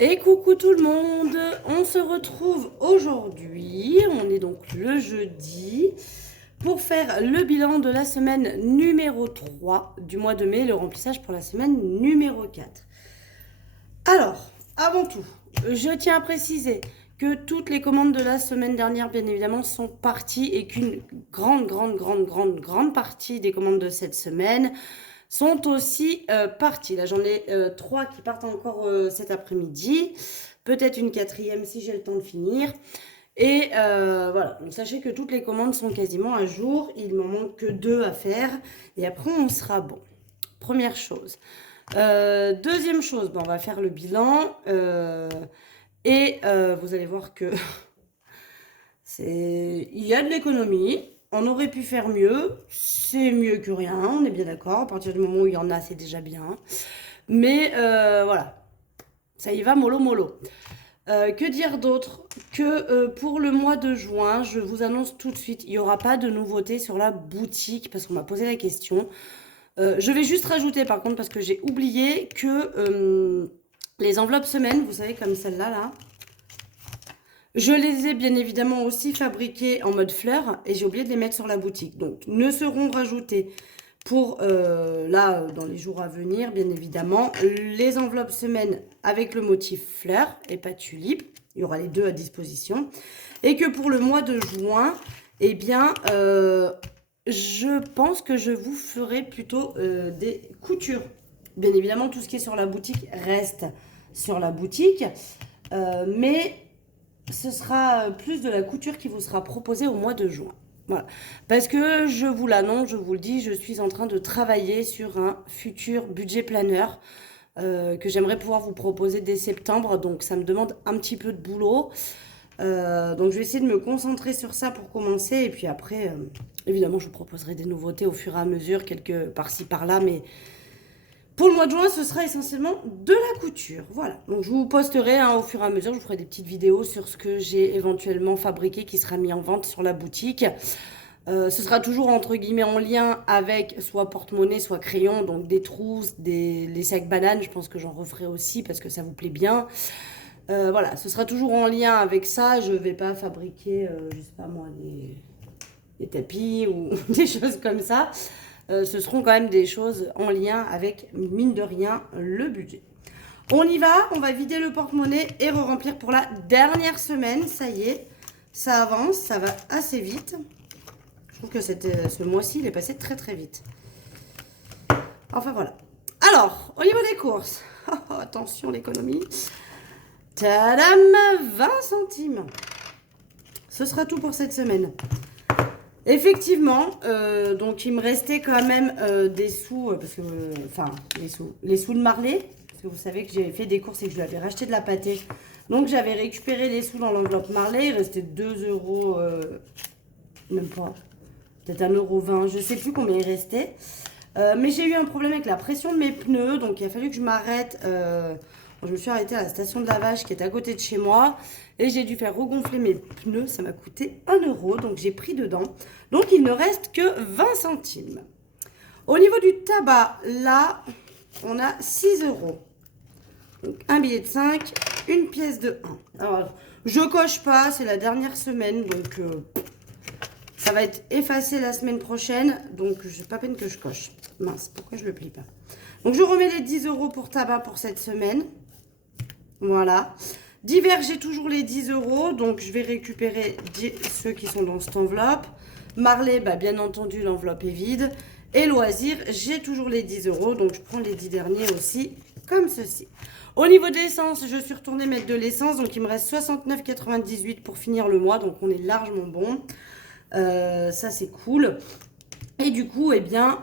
Et coucou tout le monde, on se retrouve aujourd'hui, on est donc le jeudi, pour faire le bilan de la semaine numéro 3 du mois de mai, le remplissage pour la semaine numéro 4. Alors, avant tout, je tiens à préciser que toutes les commandes de la semaine dernière, bien évidemment, sont parties et qu'une grande partie des commandes de cette semaine sont aussi parties. Là, j'en ai 3 qui partent encore cet après-midi. Peut-être une 4e si j'ai le temps de finir. Et voilà, donc sachez que toutes les commandes sont quasiment à jour. Il m'en manque que 2 à faire. Et après, on sera bon. Première chose. Deuxième chose, on va faire le bilan. Et vous allez voir que il y a de l'économie. On aurait pu faire mieux, c'est mieux que rien, on est bien d'accord. À partir du moment où il y en a, c'est déjà bien. Mais voilà, ça y va mollo mollo. Que dire d'autre que pour le mois de juin, je vous annonce tout de suite, il n'y aura pas de nouveautés sur la boutique parce qu'on m'a posé la question. Je vais juste rajouter par contre parce que j'ai oublié que les enveloppes semaines, vous savez comme celle-là là, je les ai bien évidemment aussi fabriquées en mode fleur et j'ai oublié de les mettre sur la boutique. Donc, ne seront rajoutées pour là, dans les jours à venir, bien évidemment, les enveloppes semaines avec le motif fleur et pas tulipe. Il y aura les deux à disposition. Et que pour le mois de juin, eh bien, je pense que je vous ferai plutôt des coutures. Bien évidemment, tout ce qui est sur la boutique reste sur la boutique. Mais ce sera plus de la couture qui vous sera proposée au mois de juin. Voilà. Parce que je vous l'annonce, je vous le dis, je suis en train de travailler sur un futur budget planeur que j'aimerais pouvoir vous proposer dès septembre. Donc ça me demande un petit peu de boulot. Donc je vais essayer de me concentrer sur ça pour commencer. Et puis après, évidemment, je vous proposerai des nouveautés au fur et à mesure, quelques par-ci par-là. Mais pour le mois de juin, ce sera essentiellement de la couture. Voilà. Donc, je vous posterai au fur et à mesure. Je vous ferai des petites vidéos sur ce que j'ai éventuellement fabriqué qui sera mis en vente sur la boutique. Ce sera toujours entre guillemets en lien avec soit porte-monnaie, soit crayon. Donc, des trousses, les sacs bananes. Je pense que j'en referai aussi parce que ça vous plaît bien. Voilà. Ce sera toujours en lien avec ça. Je ne vais pas fabriquer, je sais pas moi, des tapis ou des choses comme ça. Ce seront quand même des choses en lien avec, mine de rien, le budget. On y va, on va vider le porte-monnaie et re-remplir pour la dernière semaine. Ça y est, ça avance, ça va assez vite. Je trouve que ce mois-ci, il est passé très très vite. Enfin voilà. Alors, au niveau des courses, attention l'économie. Tadam, 20 centimes. Ce sera tout pour cette semaine. Effectivement, donc il me restait quand même des sous, parce que, enfin, les sous de Marley, parce que vous savez que j'ai fait des courses et que je lui avais racheté de la pâtée. Donc j'avais récupéré les sous dans l'enveloppe Marley, il restait 2 euros, même pas, peut-être 1,20 €, je sais plus combien il restait. Mais j'ai eu un problème avec la pression de mes pneus, donc il a fallu que je m'arrête. Je me suis arrêtée à la station de lavage qui est à côté de chez moi. Et j'ai dû faire regonfler mes pneus. Ça m'a coûté 1 €. Donc j'ai pris dedans. Donc il ne reste que 20 centimes. Au niveau du tabac, là, on a 6 €. Donc un billet de 5, une pièce de 1. Alors, je coche pas. C'est la dernière semaine. Donc ça va être effacé la semaine prochaine. Donc j'ai pas peine que je coche. Mince, pourquoi je le plie pas? Donc je remets les 10 € pour tabac pour cette semaine. Voilà. Divers, j'ai toujours les 10 €. Donc, je vais récupérer ceux qui sont dans cette enveloppe. Marley, bien entendu, l'enveloppe est vide. Et loisirs, j'ai toujours les 10 €. Donc, je prends les 10 derniers aussi, comme ceci. Au niveau de l'essence, je suis retournée mettre de l'essence. Donc, il me reste 69,98 pour finir le mois. Donc, on est largement bon. Ça, c'est cool. Et du coup, eh bien,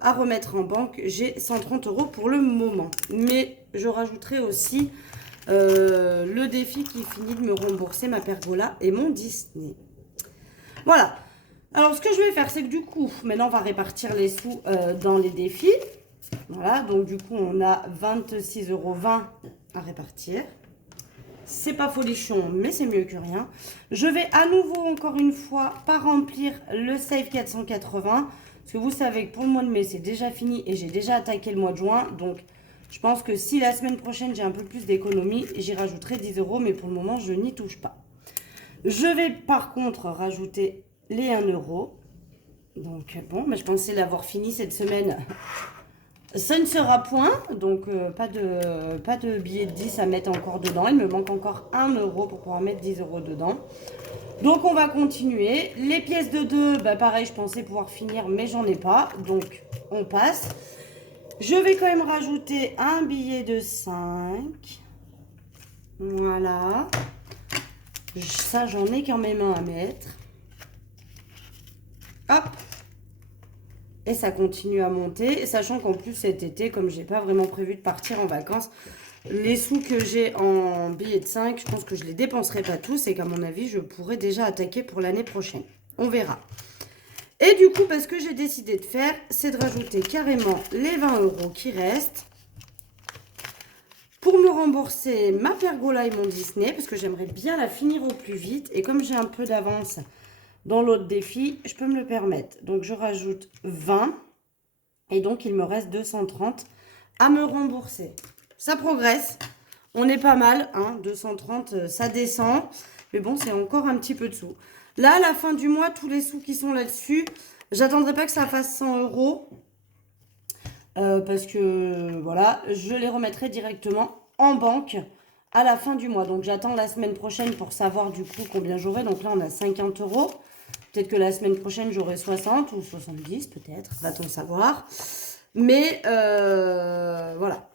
à remettre en banque, j'ai 130 € pour le moment. Mais je rajouterai aussi le défi qui finit de me rembourser ma pergola et mon Disney. Voilà. Alors, ce que je vais faire, c'est que du coup, maintenant, on va répartir les sous dans les défis. Voilà. Donc, du coup, on a 26,20 € à répartir. C'est pas folichon, mais c'est mieux que rien. Je vais à nouveau, encore une fois, pas remplir le save 480. Parce que vous savez que pour le mois de mai, c'est déjà fini et j'ai déjà attaqué le mois de juin. Donc, Je pense que si la semaine prochaine, j'ai un peu plus d'économie, j'y rajouterai 10 euros, mais pour le moment, je n'y touche pas. Je vais par contre rajouter les 1 euro. Donc bon, mais je pensais l'avoir fini cette semaine. Ça ne sera point, donc pas de billet de 10 à mettre encore dedans. Il me manque encore 1 euro pour pouvoir mettre 10 euros dedans. Donc on va continuer. Les pièces de 2, bah pareil, je pensais pouvoir finir, mais j'en ai pas. Donc on passe. Je vais quand même rajouter un billet de 5. Voilà. Ça, j'en ai quand même un à mettre. Hop. Et ça continue à monter, sachant qu'en plus cet été, comme j'ai pas vraiment prévu de partir en vacances, les sous que j'ai en billets de 5, je pense que je les dépenserai pas tous et qu'à mon avis, je pourrais déjà attaquer pour l'année prochaine. On verra. Et du coup, ce que j'ai décidé de faire, c'est de rajouter carrément les 20 euros qui restent pour me rembourser ma pergola et mon Disney, parce que j'aimerais bien la finir au plus vite. Et comme j'ai un peu d'avance dans l'autre défi, je peux me le permettre. Donc, je rajoute 20. Et donc, il me reste 230 à me rembourser. Ça progresse. On est pas mal. Hein, 230, ça descend. Mais bon, c'est encore un petit peu de sous. Là, à la fin du mois, tous les sous qui sont là-dessus, j'attendrai pas que ça fasse 100 euros. Parce que, voilà, je les remettrai directement en banque à la fin du mois. Donc, j'attends la semaine prochaine pour savoir du coup combien j'aurai. Donc là, on a 50 euros. Peut-être que la semaine prochaine, j'aurai 60 ou 70 peut-être, va-t-on savoir. Mais voilà,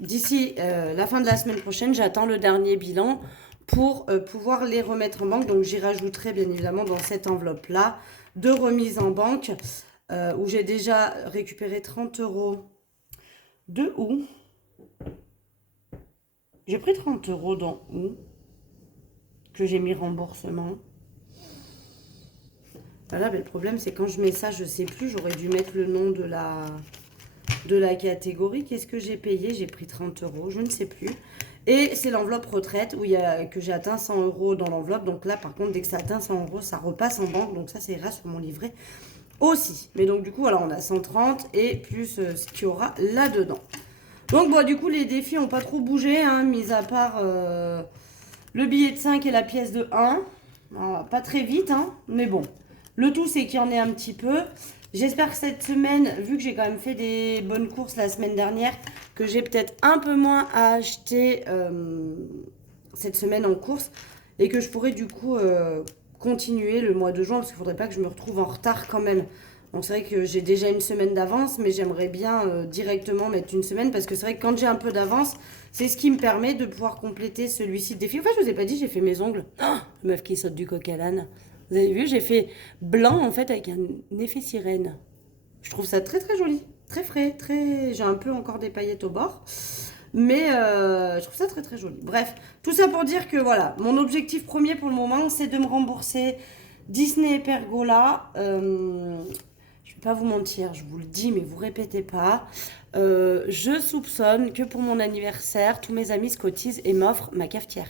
d'ici la fin de la semaine prochaine, j'attends le dernier bilan pour pouvoir les remettre en banque. Donc, j'y rajouterai bien évidemment dans cette enveloppe-là de remise en banque où j'ai déjà récupéré 30 euros de où? J'ai pris 30 euros dans où? Que j'ai mis remboursement. Voilà, mais le problème, c'est quand je mets ça, je ne sais plus. J'aurais dû mettre le nom de la catégorie. Qu'est-ce que j'ai payé? J'ai pris 30 euros, je ne sais plus. Et c'est l'enveloppe retraite où que j'ai atteint 100 euros dans l'enveloppe. Donc là, par contre, dès que ça atteint 100 euros, ça repasse en banque. Donc ça ira sur mon livret aussi. Mais donc, du coup, voilà, on a 130 et plus ce qu'il y aura là-dedans. Donc, bon, du coup, les défis n'ont pas trop bougé, hein, mis à part le billet de 5 et la pièce de 1. Alors, pas très vite, hein, mais bon. Le tout, c'est qu'il y en ait un petit peu. J'espère que cette semaine, vu que j'ai quand même fait des bonnes courses la semaine dernière, que j'ai peut-être un peu moins à acheter cette semaine en course et que je pourrai du coup continuer le mois de juin parce qu'il ne faudrait pas que je me retrouve en retard quand même. Donc c'est vrai que j'ai déjà une semaine d'avance, mais j'aimerais bien directement mettre une semaine parce que c'est vrai que quand j'ai un peu d'avance, c'est ce qui me permet de pouvoir compléter celui-ci de défi. Enfin, je vous ai pas dit, j'ai fait mes ongles. Oh, meuf qui saute du coq à l'âne. Vous avez vu, j'ai fait blanc en fait avec un effet sirène. Je trouve ça très très joli, très frais, très. J'ai un peu encore des paillettes au bord, mais je trouve ça très très joli. Bref, tout ça pour dire que voilà, mon objectif premier pour le moment, c'est de me rembourser Disney et Pergola. Je vais pas vous mentir, je vous le dis, mais vous répétez pas. Je soupçonne que pour mon anniversaire, tous mes amis se cotisent et m'offrent ma cafetière.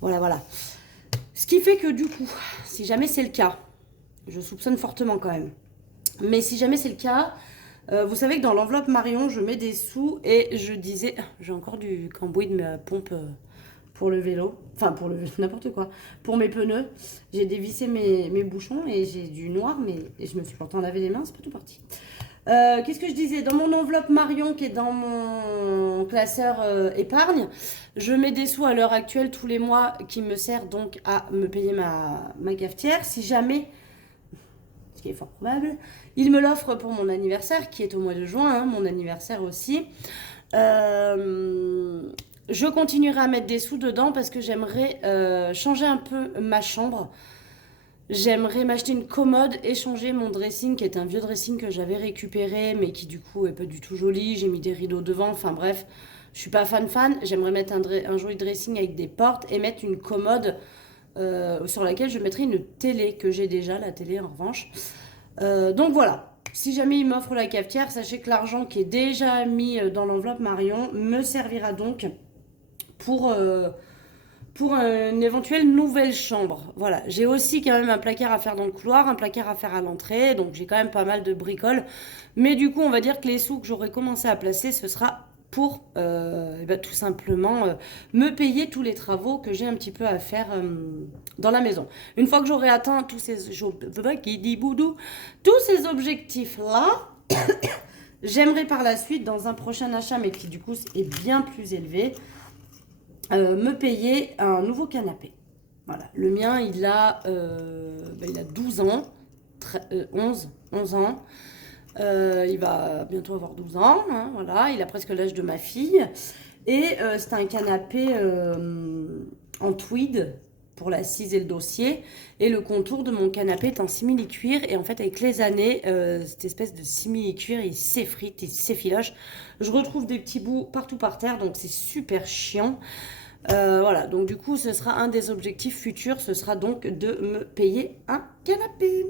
Voilà, voilà. Ce qui fait que du coup, si jamais c'est le cas, je soupçonne fortement quand même, mais si jamais c'est le cas, vous savez que dans l'enveloppe Marion, je mets des sous et je disais, j'ai encore du cambouis de ma pompe pour le vélo, enfin pour le n'importe quoi, pour mes pneus. J'ai dévissé mes bouchons et j'ai du noir, mais et je me suis pourtant lavé les mains, c'est pas tout parti. Qu'est-ce que je disais? Dans mon enveloppe Marion qui est dans mon classeur épargne, je mets des sous à l'heure actuelle tous les mois qui me sert donc à me payer ma cafetière. Si jamais, ce qui est fort probable, il me l'offre pour mon anniversaire qui est au mois de juin, hein, mon anniversaire aussi. Je continuerai à mettre des sous dedans parce que j'aimerais changer un peu ma chambre. J'aimerais m'acheter une commode et changer mon dressing qui est un vieux dressing que j'avais récupéré mais qui du coup est pas du tout joli. J'ai mis des rideaux devant, enfin bref, je suis pas fan. J'aimerais mettre un joli dressing avec des portes et mettre une commode sur laquelle je mettrai une télé que j'ai déjà, la télé en revanche. Donc voilà, si jamais il m'offre la cafetière, sachez que l'argent qui est déjà mis dans l'enveloppe Marion me servira donc pour une éventuelle nouvelle chambre. Voilà, j'ai aussi quand même un placard à faire dans le couloir, un placard à faire à l'entrée, donc j'ai quand même pas mal de bricoles. Mais du coup, on va dire que les sous que j'aurai commencé à placer, ce sera pour tout simplement me payer tous les travaux que j'ai un petit peu à faire dans la maison. Une fois que j'aurai atteint tous ces objectifs-là, j'aimerais par la suite, dans un prochain achat, mais qui du coup est bien plus élevé, me payer un nouveau canapé. Voilà, le mien, il a 12 ans, 11 ans. Il va bientôt avoir 12 ans, hein, voilà, il a presque l'âge de ma fille. Et c'est un canapé en tweed pour l'assise et le dossier. Et le contour de mon canapé est en simili-cuir. Et en fait, avec les années, cette espèce de simili-cuir, il s'effrite, il s'effiloche. Je retrouve des petits bouts partout par terre, donc c'est super chiant. Voilà, donc du coup, ce sera un des objectifs futurs, ce sera donc de me payer un canapé.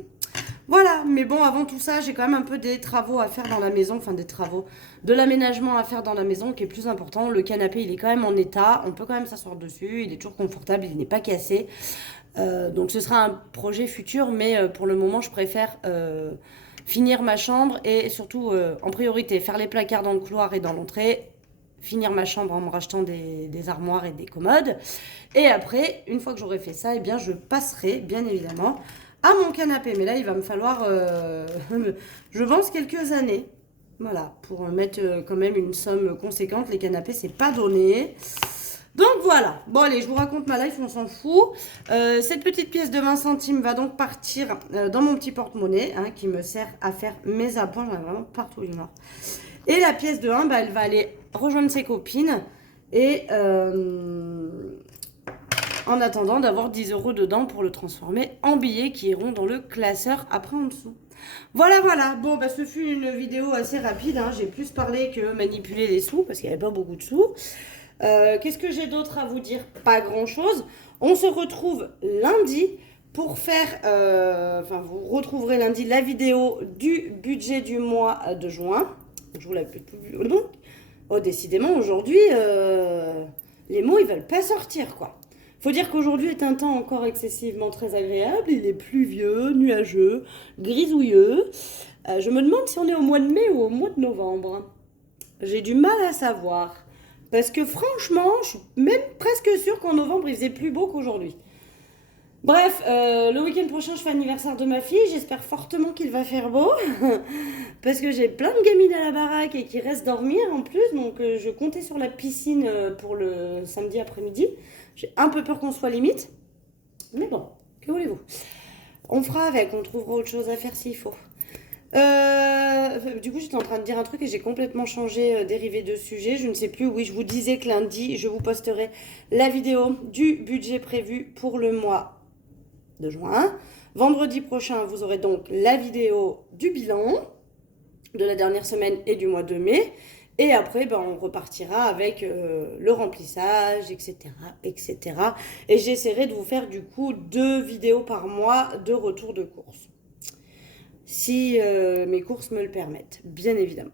Voilà, mais bon, avant tout ça, j'ai quand même un peu des travaux à faire dans la maison, enfin des travaux, de l'aménagement à faire dans la maison qui est plus important. Le canapé, il est quand même en état, on peut quand même s'asseoir dessus, il est toujours confortable, il n'est pas cassé. Donc ce sera un projet futur, mais pour le moment, je préfère finir ma chambre et surtout en priorité faire les placards dans le couloir et dans l'entrée, finir ma chambre en me rachetant des armoires et des commodes. Et après, une fois que j'aurai fait ça, eh bien, je passerai, bien évidemment, à mon canapé. Mais là, il va me falloir, je pense, quelques années. Voilà, pour mettre quand même une somme conséquente. Les canapés, c'est pas donné. Donc voilà. Bon, allez, je vous raconte ma life, on s'en fout. Cette petite pièce de 20 centimes va donc partir dans mon petit porte-monnaie, hein, qui me sert à faire mes appoints. J'en ai vraiment partout, du nord. Et la pièce de 1, bah, elle va aller rejoindre ses copines. Et en attendant d'avoir 10 € dedans pour le transformer en billets qui iront dans le classeur après en dessous. Voilà, voilà. Bon, bah, ce fut une vidéo assez rapide, hein. J'ai plus parlé que manipuler les sous parce qu'il n'y avait pas beaucoup de sous. Qu'est-ce que j'ai d'autre à vous dire? Pas grand-chose. On se retrouve lundi pour faire... vous retrouverez lundi la vidéo du budget du mois de juin. Je vous l'avais plus... Oh, décidément, aujourd'hui, les mots, ils veulent pas sortir, quoi. Faut dire qu'aujourd'hui est un temps encore excessivement très agréable. Il est pluvieux, nuageux, grisouilleux. Je me demande si on est au mois de mai ou au mois de novembre. J'ai du mal à savoir. Parce que franchement, je suis même presque sûre qu'en novembre, il faisait plus beau qu'aujourd'hui. Bref, le week-end prochain, je fais l'anniversaire de ma fille. J'espère fortement qu'il va faire beau. Parce que j'ai plein de gamines à la baraque et qui restent dormir en plus. Donc, je comptais sur la piscine pour le samedi après-midi. J'ai un peu peur qu'on soit limite. Mais bon, que voulez-vous? On fera avec, on trouvera autre chose à faire s'il faut. Du coup, j'étais en train de dire un truc et j'ai complètement changé, dérivé de sujet. Je ne sais plus. Oui, je vous disais que lundi, je vous posterai la vidéo du budget prévu pour le mois de juin. Vendredi prochain, vous aurez donc la vidéo du bilan de la dernière semaine et du mois de mai. Et après, on repartira avec le remplissage, etc., etc. Et j'essaierai de vous faire du coup 2 vidéos par mois de retour de course. Si mes courses me le permettent, bien évidemment.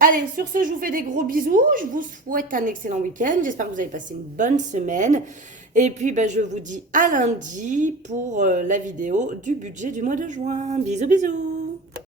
Allez, sur ce, je vous fais des gros bisous. Je vous souhaite un excellent week-end. J'espère que vous avez passé une bonne semaine. Et puis, je vous dis à lundi pour la vidéo du budget du mois de juin. Bisous, bisous.